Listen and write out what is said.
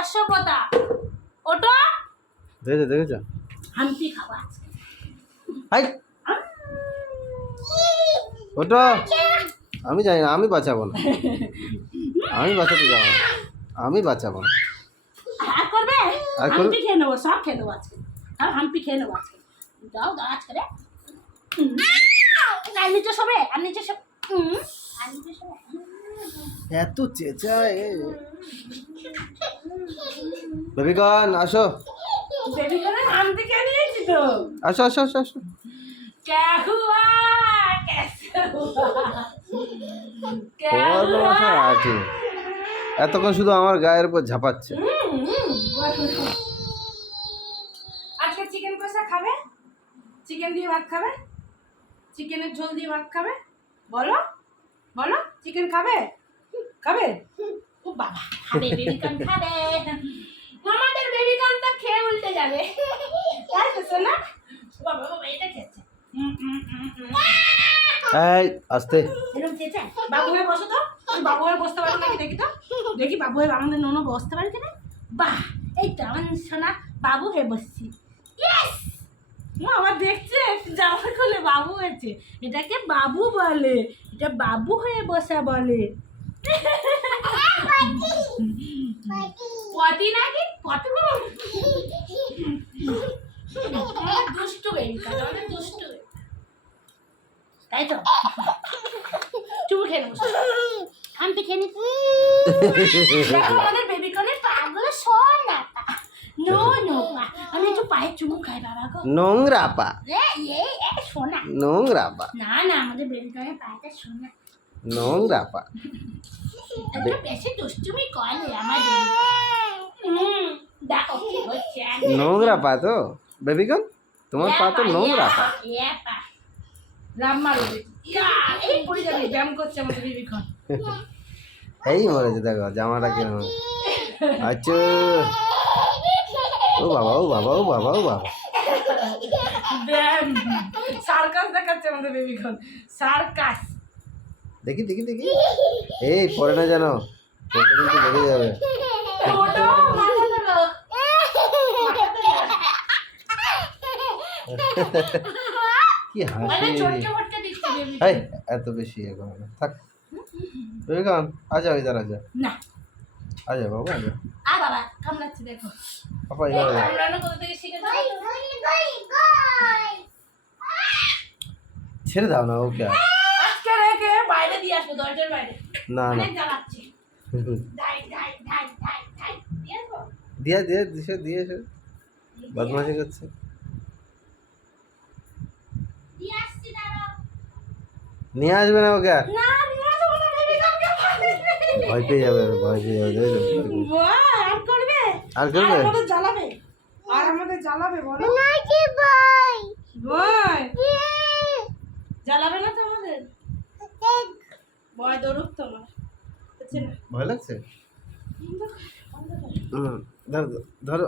অসভ্যতা। ওটো দেখেছো হাম্পি খাওয়া আছে। হাই ওটো আমি জানি না, আমি বাঁচাবো না, আমি বাঁচাতে যাবো না, আমি বাঁচাবো না। আর করবে? আর করবে? হাম্পি খেয়ে নেবো, সব খেয়ে নেবো আজকে। আর হাম্পি খেয়ে নেবো আজকে। দাও দাও আজকে রে। আর নিচে শোবে, আর নিচে শোবে। আর নিচে শোবে। এত চেঁচায়। বেবিকন আসো, বেবি করে হাম্পি খেয়ে নিয়েছি তো। আসো আসো আসো আসো। क्या हुआ कैसे हुआ क्या ওর हुआ বাসা আছে এতক্ষণ শুধু আমার গায়ের উপর ঝাঁপাচ্ছে। আজকে চিকেন কষা খাবে? চিকেন দিয়ে ভাত খাবে? চিকেনের ঝোল দিয়ে ভাত খাবে? বলো বলো, চিকেন খাবে? খাবে? ও বাবা, খাবে, বেবিকর্ন খাবে। আমাদের বেবিকর্ন তো খেয়ে উল্টে যাবে। তাই তো সোনা? বাবা বাবা এটা খেয়েছে। এই আস্তে। এরকম চেঁচে বাবু হয়ে বসো তো। তুমি বাবু হয়ে বসতে পারো নাকি দেখি তো। দেখি বাবু হয়ে আমাদের ননো বসতে পারে কিনা। বাহ, এই তো আমার সোনা বাবু হয়ে বসছি। ইয়েস, আমার দেখছে জামা খুলে বাবু হয়েছে। এটাকে বাবু বলে, এটা বাবু হয়ে বসা বলে। পটি নাকি পটি দুষ্টু বেবি, আমাদের দুষ্টু baby। তাই তো চুমু খেয়ে নেবো, হাম্পি খেয়ে নিচ্ছি। দেখো আমাদের বেবিকর্নের পাগুলো সোনা। নো নো পা, আমি একটু পায়ে চুমু খাই বাবা গো। নোংরা পা, এ সোনা। নোংরা পা, না না, আমাদের বেবিকর্নের পাটা সোনা। নোংরা পা। একটু বেশি দুষ্টুমি করে আমার দেখো কি হচ্ছে। নোংরা পা তো বেবিকন, তোমার পা তো নোংরা পা। রাম্মার এই পড়ে যাবে, ব্যায়াম করছে আমাদের বেবিকর্ন। এই মরেছে দেখো জামাটা কেমন। আচ্ছা ও বাবা ও বাবা ও বাবা ও বাবা। ব্যায়াম সার্কাস দেখাচ্ছে আমাদের বেবিকর্ন, সার্কাস। দেখি দেখি দেখি, এই পরে না জানো, পরে কিন্তু বেড়ে যাবে। ওটা মাথা তোলো, কি হাসি। মানে চটকে ফটকে দিচ্ছে এই বেবিকর্ন। এত বেশি এ করো না, থাক। বেবিকন আজা ইধার আজা, না আজা বাবা আজা। বাবা কামড়াচ্ছে দেখো। পাপা এই ইধার আজা। কামড়ানো কোথা থেকে শিখেছো? ছেড়ে দাও না ওকে। আজকে রেখে বাইরে দিয়ে আসবো, দরজার বাইরে। না না অনেক জ্বালাচ্ছে। ধাই ধাই ধাই ধাই ধাই দিয়ে আসবো? দিয়ে দিয়ে দিশে দিয়েছে, বদমাশি করছে। দিয়ে আসছি দাঁড়াও। নিয়ে আসবে না ওকে, না নিয়ে আসবো না, বেবিকর্নকে ভয় পেয়ে যাবে, ভয় পেয়ে যাবে দেখেছো? আর করবে? আর করবে? আর আমাদের জ্বালাবে, আর আমাদের জ্বালাবে বলো। ভয় জ্বালাবে না তো আমাদের? ভয় দৌড়ুক তোমার, বুঝছে না? ভয় লাগছে? ধরো ধরো